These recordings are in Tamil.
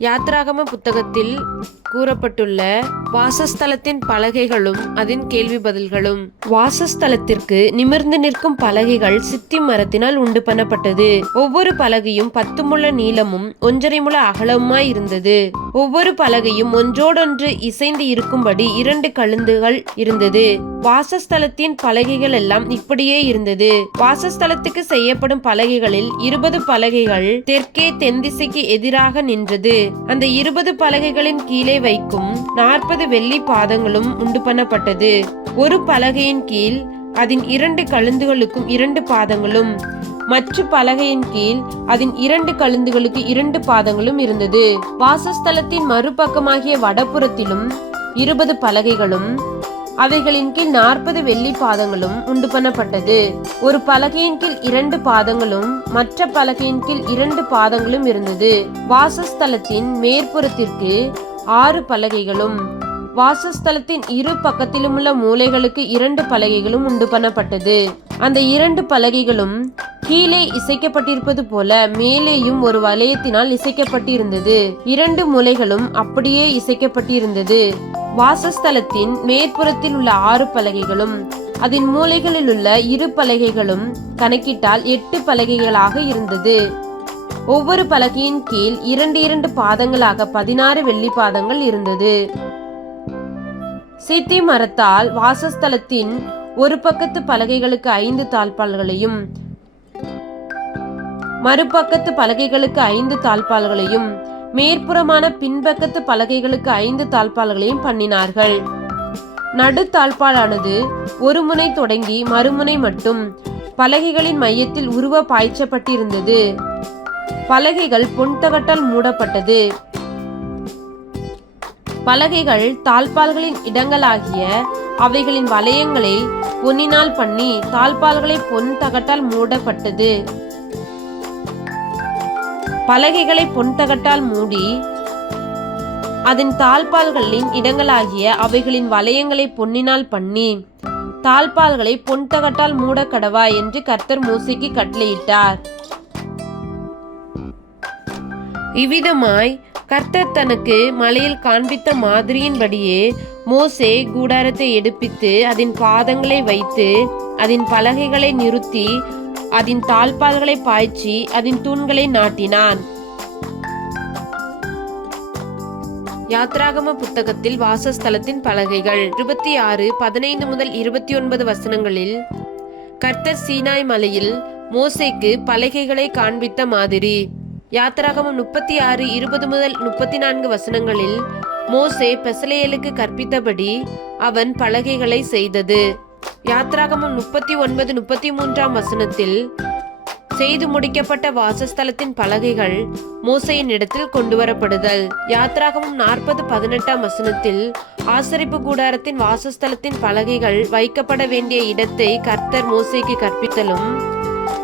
யாத்ராகம புத்தகத்தில் கூறப்பட்டுள்ள வாசஸ்தலத்தின் பலகைகளும் அதன் கேள்வி பதில்களும். வாசஸ்தலத்திற்கு நிமிர்ந்து நிற்கும் பலகைகள் சித்தி மரத்தினால் உண்டு பண்ணப்பட்டது. ஒவ்வொரு பலகையும் 10 முழ நீளமும் 1.5 முழ அகலமாய் இருந்தது. ஒவ்வொரு பலகையும் ஒன்றோடொன்று இசைந்து இருக்கும்படி 2 கழுந்துகள் இருந்தது. வாசஸ்தலத்தின் பலகைகள் எல்லாம் இப்படியே இருந்தது. வாசஸ்தலத்துக்கு செய்யப்படும் பலகைகளில் 20 பலகைகள் தெற்கே தென் திசைக்கு எதிராக நின்றது. அந்த 20 பலகைகளின் கீழே வைக்கும் 40 வெள்ளி பாதங்களும் உண்டு பண்ணப்பட்டது. ஒரு பலகையின் கீழ் அதன் 2 கழுந்துகளுக்கும் 2 பாதங்களும், மற்ற பலகையின் கீழ் அதன் 2 கழுந்துகளுக்கு 2 பாதங்களும் இருந்தது. வாசஸ்தலத்தின் மறுபக்கமாகிய வடபுறத்திலும் 20 பலகைகளும் அவைகளின் கீழ் 40 வெள்ளி பாதங்களும் உண்டு பண்ணப்பட்டது. ஒரு பலகையின் கீழ் 2 பாதங்களும் மற்ற பலகையின் கீழ் 2 பாதங்களும் இருந்தது. வாசஸ்தலத்தின் மேற்புறத்திற்கு 6 பலகைகளும் வாசஸ்தலத்தின் இரு பக்கத்திலும் உள்ள மூலைகளுக்கு 2 பலகைகளும் உண்டு பண்ணப்பட்டது. அந்த 2 பலகைகளும் கீழே இசைக்கப்பட்டிருப்பது போல மேலேயும் ஒரு வளையத்தினால் இசைக்கப்பட்டிருந்தது. 2 மூலைகளும் அப்படியே இசைக்கப்பட்டிருந்தது. வாசஸ்தலத்தின் மேற்புறத்தில் உள்ள 6 பலகைகளும் அதன் மூலைகளில் உள்ள 2 பலகைகளும் கணக்கிட்டால் 8 பலகைகளாக இருந்தது. ஒவ்வொரு பலகையின் கீழ் 2 பாதங்களாக 16 வெள்ளி பாதங்கள் இருந்தது. சீத்தி மரத்தால் வாசஸ்தலத்தின் ஒரு பக்கத்து பலகைகளுக்கு 5 தாழ்பாள்களையும் மறுபக்கத்து பலகைகளுக்கு 5 தாழ்பாள்களையும் மேற்புறமான பின்பக்கத்து பலகைகளுக்கு 5 தாழ்பாள்களையும் பண்ணினார்கள். நடு தாழ்பாளானது ஒரு முனை தொடங்கி மறுமுனை மட்டும் பலகைகளின் மையத்தில் உருவ பாய்ச்சப்பட்டிருந்தது. பலகைகள் பொன்தகட்டால் மூடப்பட்டது. பலகைகள் தாழ்பாள்களின் இடங்களாகிய அவைகளின் வளையங்களை பொன்னினால் பண்ணி தாழ்பாள்களை பொன் தகட்டால் மூடப்பட்டது. பலகைகளை பொன் தகட்டால் மூடி அதன் தாழ்பாள்களின் இடங்களாகிய அவைகளின் வளையங்களை பொன்னினால் பண்ணி தாழ்பாள்களை பொன் தகட்டால் மூட கடவா என்று கர்த்தர் மோசேக்கு கட்டளையிட்டார். இவ்விதமாய் கர்த்தர் தனக்கு மலையில் காண்பித்த மாதிரியின்படியே மோசே கூடாரத்தை எடுப்பித்து அதன் பாதங்களை வைத்து அதன் பலகைகளை நிறுத்தி அதன் தாழ்பாள்களை பாய்ச்சி அதன் தூண்களை நாட்டினான். யாத்ராகம புத்தகத்தில் வாசஸ்தலத்தின் பலகைகள் 26:15 முதல் 29 வசனங்களில் கர்த்தர் சீனாய் மலையில் மோசேக்கு பலகைகளை காண்பித்த மாதிரி. யாத்ராகமம் 36:20 முதல் 34 வசனங்களில் மோசே பெசலேயலுக்கு கற்பித்தபடி அவன் பலகைகளை செய்தது. யாத்ராகமம் 39:33 வசனத்தில் செய்து முடிக்கப்பட்ட வாசஸ்தலத்தின் பலகைகள் மோசேயின் இடத்தில் கொண்டு வரப்படுதல். யாத்ராகமம் 40:18 வசனத்தில் ஆசரிப்பு கூடாரத்தின் வாசஸ்தலத்தின் பலகைகள் வைக்கப்பட வேண்டிய இடத்தை கர்த்தர் மோசேக்கு கற்பித்தலும்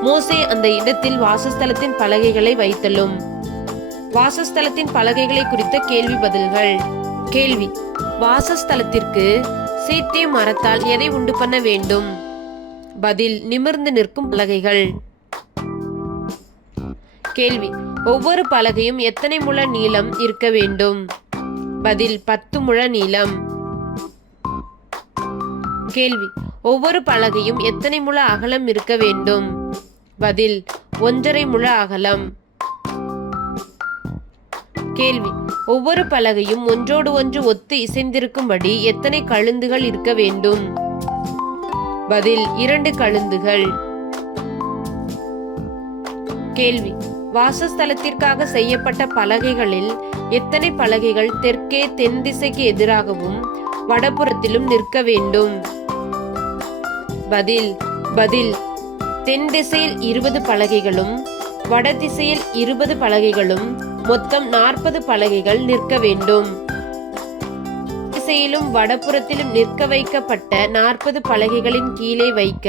மோசே அந்த இடத்தில் வாசஸ்தலத்தின் பலகைகளை வைத்தலும். வாசஸ்தலத்தின் பலகைகளை குறித்த கேள்வி பதில்கள். கேள்வி: வாசஸ்தலத்திற்கு சீத்தி மரத்தால் எதை உண்டு பண்ண வேண்டும்? பதில்: நிமிர்ந்து நிற்கும் பலகைகள். கேள்வி: ஒவ்வொரு பலகையும் எத்தனை முழ நீளம் இருக்க வேண்டும்? பதில்: 10 முழ நீளம். கேள்வி: ஒவ்வொரு பலகையும் எத்தனை முழ அகலம் இருக்க வேண்டும்? பதில்: 1.5 முழ அகலம். கேள்வி: ஒவ்வொரு பலகையும் ஒன்றோடு ஒன்று ஒத்து இசைந்திருக்கும்படி எத்தனை கழுந்துகள் இருக்க வேண்டும்? பதில்: 2 கழுந்துகள். கேள்வி: வாசஸ்தலத்திற்காக செய்யப்பட்ட பலகைகளில் எத்தனை பலகைகள் தெற்கே தென் திசைக்கு எதிராகவும் வடபுறத்திலும் நிற்க வேண்டும்? பதில்: தென் திசையில் 20 பலகைகளும் வட திசையில் 20 பலகைகளும் மொத்தம் 40 பலகைகள் நிற்க வேண்டும். திசையிலும் வடபுறத்திலும் நிற்க வைக்கப்பட்ட 40 பலகைகளின் கீழே வைக்க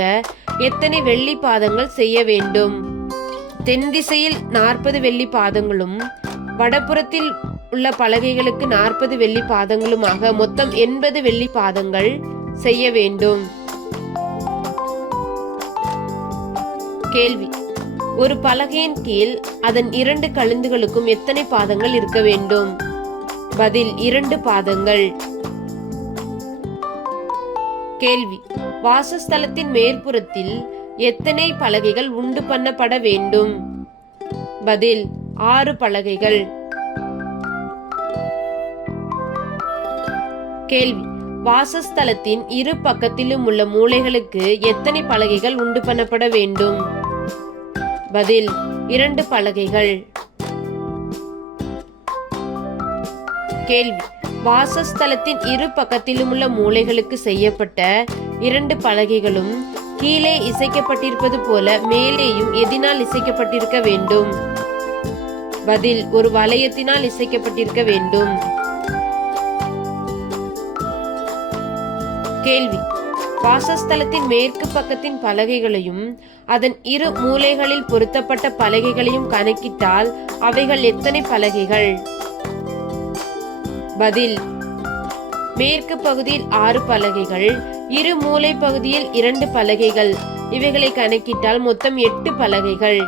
எத்தனை வெள்ளி பாதங்கள் செய்ய வேண்டும்? தென் திசையில் 40 வெள்ளி பாதங்களும் வடபுறத்தில் உள்ள பலகைகளுக்கு 40 வெள்ளி பாதங்களுமாக மொத்தம் 80 வெள்ளி பாதங்கள் செய்ய வேண்டும். கேள்வி: ஒரு பலகையின் கீழ் அதன் 2 கழுந்துகளுக்கும் எத்தனை பாதங்கள் இருக்க வேண்டும்? பதில் 2 பாதங்கள். கேள்வி: வாசஸ்தலத்தின் மேற்புறத்தில் எத்தனை பலகைகள் உண்டு பண்ணப்பட வேண்டும்? பதில் 6 பலகைகள். கேள்வி: வாசஸ்தலத்தின் இரு பக்கத்திலும் உள்ள மூலைகளுக்கு எத்தனை பலகைகள் உண்டு பண்ணப்பட வேண்டும்? பதில் 2 பலகைகள். கேள்வி: வாசஸ்தலத்தின் இரு பக்கத்திலும் உள்ள மூலைகளுக்கு செய்யப்பட்ட 2 பலகைகளும் கீழே இசைக்கப்பட்டிருப்பது போல மேலேயும் எதினால் இசைக்கப்பட்டிருக்க வேண்டும்? பதில் ஒரு வளையத்தினால் இசைக்கப்பட்டிருக்க வேண்டும். கேள்வி: வாசஸ்தலத்தின் மேற்கு பக்கத்தின் பலகைகளையும் அதன் இரு மூலைகளில் பொருத்தப்பட்ட பலகைகளையும் கணக்கிட்டால் அவைகள் எத்தனை பலகைகள்? பதில் மேற்கு பகுதியில் 6 பலகைகள், இரு மூலை பகுதியில் 2 பலகைகள். இவைகளை கணக்கிட்டால் மொத்தம் 8 பலகைகள்.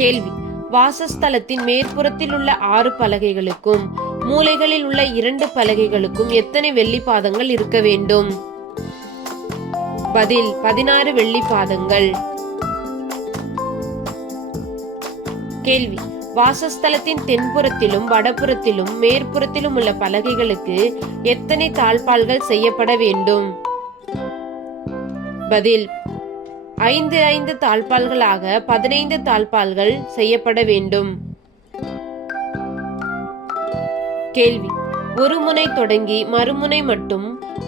கேள்வி: வாசஸ்தலத்தின் மேற்புறத்தில் உள்ள 6 பலகைகளுக்கும் மூலைகளில் உள்ள 2 பலகைகளுக்கும் எத்தனை வெள்ளி பாதங்கள் இருக்க வேண்டும்? பதில் 16 வெள்ளி பாதங்கள். கேள்வி: வாசஸ்தலத்தின் தென்புறத்திலும் வடபுறத்திலும் மேற்புறத்திலும் உள்ள பலகைகளுக்கு எத்தனை தாழ்பாள்கள் செய்யப்பட வேண்டும்? பதில் 5 தாழ்பாள்களாக 15 தாழ்பாள்கள் செய்யப்பட வேண்டும். கேள்வி: ஒரு முனை தொடங்கி மறுமுனை மட்டும்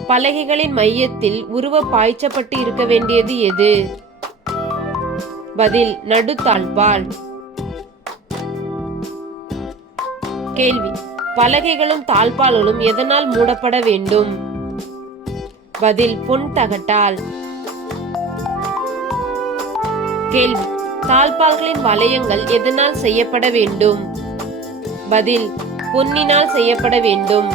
பலகைகளின் மையத்தில் உருவ பாய்ச்சப்பட்டு இருக்க வேண்டியது எது? பதில் நடு தாழ்பாள். கேள்வி: பலகைகளும் தாழ்பாள்களும் எதனால் மூடப்பட வேண்டும்? பதில் பொன் தகட்டால். கேள்வி: தாழ்பாள்களின் வளையங்கள் எதனால் செய்யப்பட வேண்டும்? பதில் பொன்னினால் செய்யப்பட வேண்டும்.